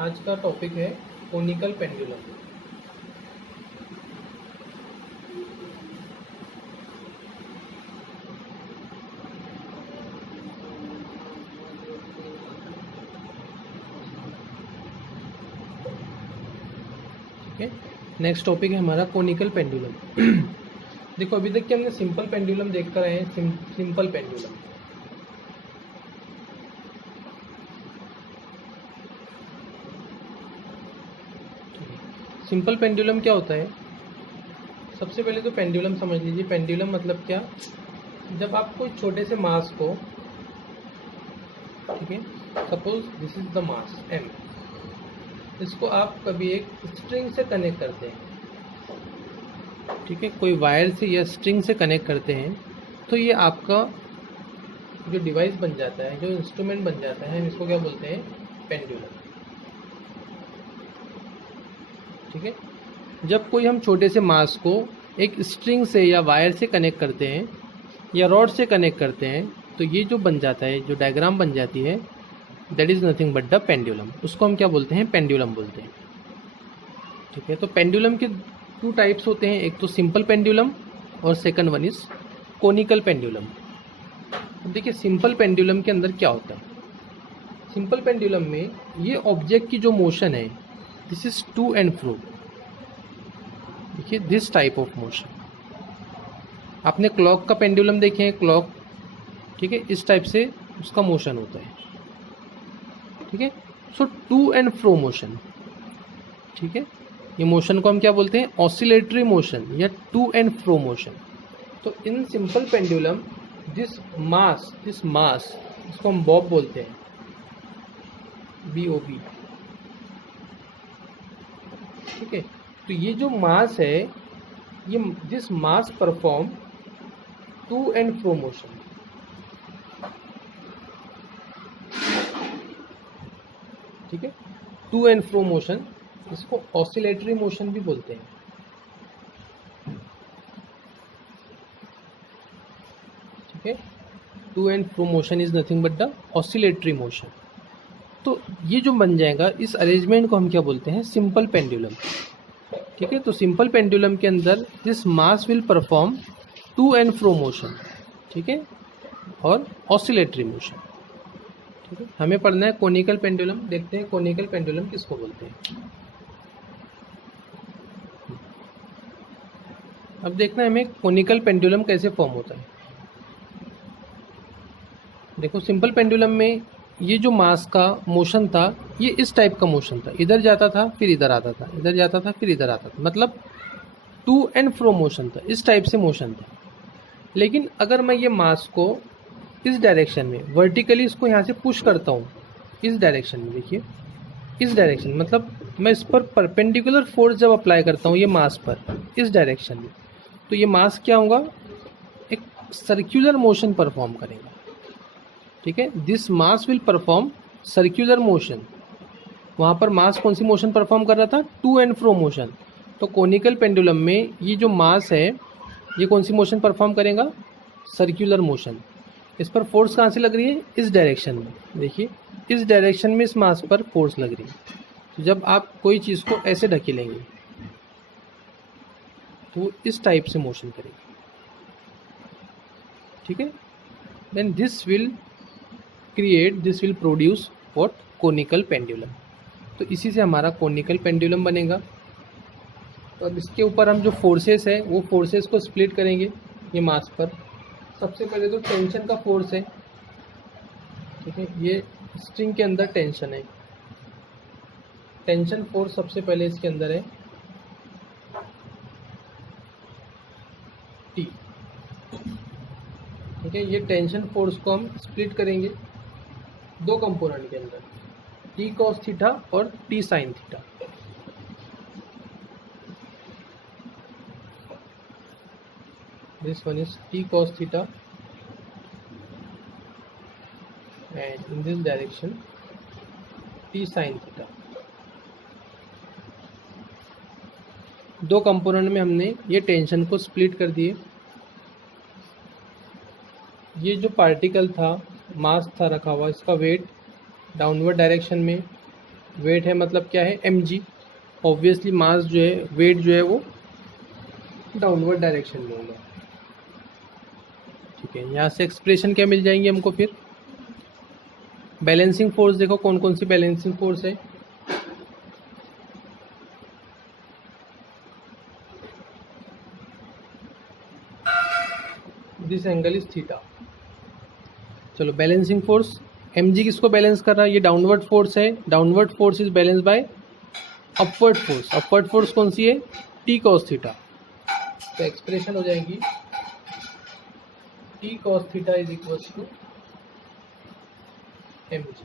आज का टॉपिक है कोनिकल पेंडुलम। ठीक है, नेक्स्ट टॉपिक है हमारा कोनिकल पेंडुलम। देखो अभी तक के हमने सिंपल पेंडुलम देख कर आए हैं। सिंपल पेंडुलम सिंपल पेंडुलम क्या होता है? सबसे पहले तो पेंडुलम समझ लीजिए। पेंडुलम मतलब क्या? जब आप कोई छोटे से मास को, ठीक है, suppose this is the mass m, इसको आप कभी एक स्ट्रिंग से कनेक्ट करते हैं, ठीक है, कोई वायर से या स्ट्रिंग से कनेक्ट करते हैं, तो ये आपका जो डिवाइस बन जाता है, जो इंस्ट्रूमेंट बन जाता है, हम इसको क्या बोलते हैं? पेंडुलम। ठीक है, जब कोई हम छोटे से मास को एक स्ट्रिंग से या वायर से कनेक्ट करते हैं या रॉड से कनेक्ट करते हैं, तो ये जो बन जाता है, जो डायग्राम बन जाती है, that is nothing but the pendulum. उसको हम क्या बोलते हैं? पेंडुलम बोलते हैं। ठीक है, तो पेंडुलम के टू टाइप्स होते हैं, एक तो सिंपल पेंडुलम और second one is conical pendulum. देखिए सिंपल पेंडुलम के अंदर क्या होता है? सिंपल पेंडुलम में ये ऑब्जेक्ट की जो मोशन है, this is to and fro. देखिए दिस टाइप ऑफ मोशन, आपने क्लॉक का पेंडुलम देखे हैं, क्लॉक, ठीक है, इस टाइप से उसका मोशन होता है। ठीक है, सो टू एंड फ्रो मोशन। ठीक है, ये मोशन को हम क्या बोलते हैं? ऑसिलेटरी मोशन या टू एंड फ्रो मोशन। तो in simple pendulum this mass इसको हम बॉब बोलते हैं, BOB। ठीक है, तो ये जो मास है, ये this mass perform to and fro motion. ठीक है, टू एंड फ्रो मोशन, इसको ऑसिलेटरी मोशन भी बोलते हैं। ठीक है, to and fro motion is nothing but the oscillatory motion. तो ये जो बन जाएगा, इस अरेंजमेंट को हम क्या बोलते हैं? Simple pendulum. ठीक है, तो सिंपल पेंडुलम के अंदर this mass will perform to and fro motion, ठीक है, और ऑसिलेटरी मोशन। ठीक है, हमें पढ़ना है कोनिकल पेंडुलम। देखते हैं कोनिकल पेंडुलम किसको बोलते हैं। अब देखना है हमें कोनिकल पेंडुलम कैसे फॉर्म होता है। देखो सिंपल पेंडुलम में ये जो मास का मोशन था, ये इस टाइप का मोशन था, इधर जाता था फिर इधर आता था, इधर जाता था फिर इधर आता था, मतलब टू एंड फ्रो मोशन था, इस टाइप से मोशन था। लेकिन अगर मैं ये मास को इस डायरेक्शन में वर्टिकली इसको यहाँ से पुश करता हूँ, इस डायरेक्शन में, देखिए इस डायरेक्शन, मतलब मैं इस पर परपेंडिकुलर फोर्स जब अप्लाई करता हूँ ये मास पर इस डायरेक्शन में, तो ये मास क्या होगा? एक सर्क्यूलर मोशन परफॉर्म करेगा। ठीक है, this mass will perform circular motion. वहाँ पर मास कौन सी मोशन परफॉर्म कर रहा था? To and fro motion. तो कोनिकल पेंडुलम में ये जो मास है, ये कौन सी मोशन परफॉर्म करेगा? Circular motion. इस पर फोर्स कहाँ से लग रही है? इस डायरेक्शन में। देखिए इस डायरेक्शन में इस मास पर फोर्स लग रही है। तो जब आप कोई चीज़ को ऐसे ढकेलेंगे तो इस टाइप से मोशन करेगी। ठीक है, then this will produce what? Conical pendulum. तो इसी से हमारा कोनिकल पेंडुलम बनेगा। तो अब इसके ऊपर हम जो फोर्सेस है, वो फोर्सेस को स्प्लिट करेंगे ये मास पर। सबसे पहले तो टेंशन का फोर्स है। ठीक है, ये स्ट्रिंग के अंदर टेंशन है, टेंशन फोर्स सबसे पहले इसके अंदर है T। ठीक है, ये टेंशन फोर्स को हम स्प्लिट करेंगे दो कंपोनेंट के अंदर, T cos थीटा और T sin theta. This one is T cos theta and in this direction T sin theta. दो कंपोनेंट में हमने ये टेंशन को स्प्लिट कर दिए। ये जो पार्टिकल था, मास था रखा हुआ, इसका वेट डाउनवर्ड डायरेक्शन में वेट है मतलब क्या है mg। ऑब्वियसली मास जो है, वेट जो है वो डाउनवर्ड डायरेक्शन में होगा। ठीक है, यहाँ से एक्सप्रेशन क्या मिल जाएंगी हमको फिर। बैलेंसिंग फोर्स देखो कौन कौन सी बैलेंसिंग फोर्स है। This angle is theta. चलो बैलेंसिंग फोर्स mg किसको बैलेंस कर रहा है, ये डाउनवर्ड फोर्स है। Downward force is balance by upward force. Upward force कौन सी है, t cos थीटा। तो एक्सप्रेशन हो जाएगी t cos theta is equal to mg।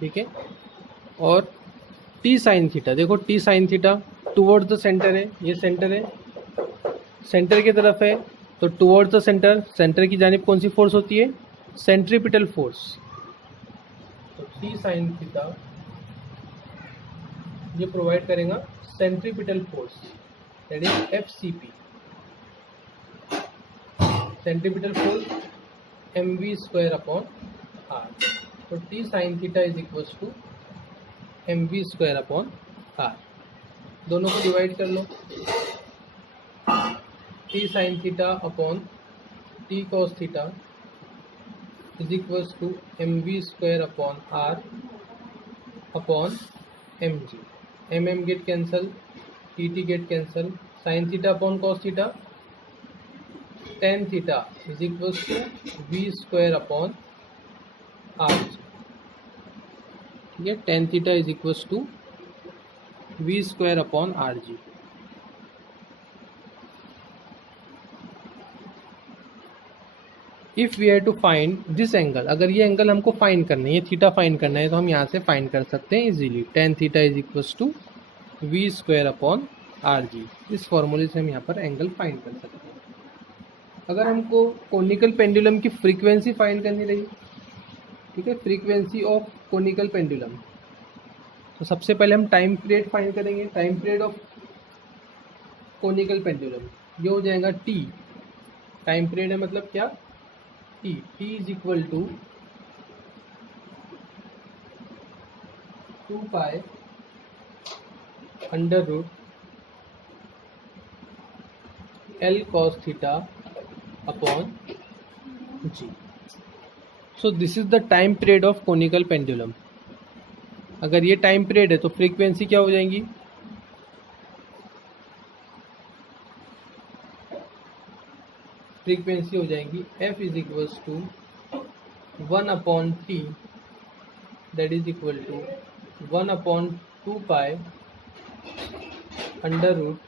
ठीक है, और t साइन थीटा, देखो t sine theta towards the centre है, ये सेंटर है, सेंटर की तरफ है, तो टुवर्ड्स द सेंटर, सेंटर की जानिब कौन सी फोर्स होती है, सेंट्रीपिटल फोर्स। तो t साइन थीटा ये प्रोवाइड करेगा centripetal force, that is FCP। Centripetal force mv² r। तो t sine theta is equal to mv² r। दोनों को डिवाइड कर लो, t sine theta upon t cos theta is equal to mv² r upon mg। mm get cancel, tt get cancel, sine theta upon cos theta, tan theta is equal to v² upon r। ठीक है, tan theta is equal to v² upon rg। If we have to find this angle, अगर ये angle हमको find करना है, ये theta find करना है, तो हम यहाँ से फाइंड कर सकते हैं easily. Tan theta is equal to v² upon rg। इस फॉर्मूले से हम यहाँ पर एंगल फाइंड कर सकते हैं। अगर हमको कोनिकल पेंडुलम की फ्रीक्वेंसी फाइंड करनी रही, ठीक है, फ्रीक्वेंसी ऑफ कोनिकल पेंडुलम, तो सबसे पहले हम टाइम पीरियड फाइंड करेंगे। Time period of conical pendulum ये हो जाएगा t। टाइम पीरियड है मतलब क्या, t is equal to 2 pi under root L cos theta upon g। So this is the time period of conical pendulum. अगर ये time period है तो फ्रीक्वेंसी क्या हो जाएंगी, फ्रीक्वेंसी हो जाएंगी f is equal to 1 upon t, that is equal to 1 upon 2 pi under root,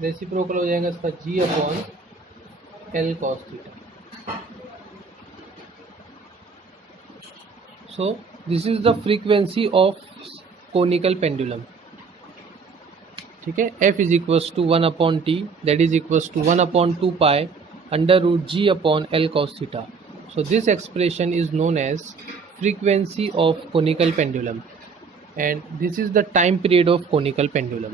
reciprocal हो जाएगा इसका g upon L cos theta. So this is the frequency of conical pendulum. ठीक है, f is equals to 1 upon t, that is equals to 1 upon 2 pi under root g upon L cos theta. So this expression is known as frequency of conical pendulum and this is the time period of conical pendulum.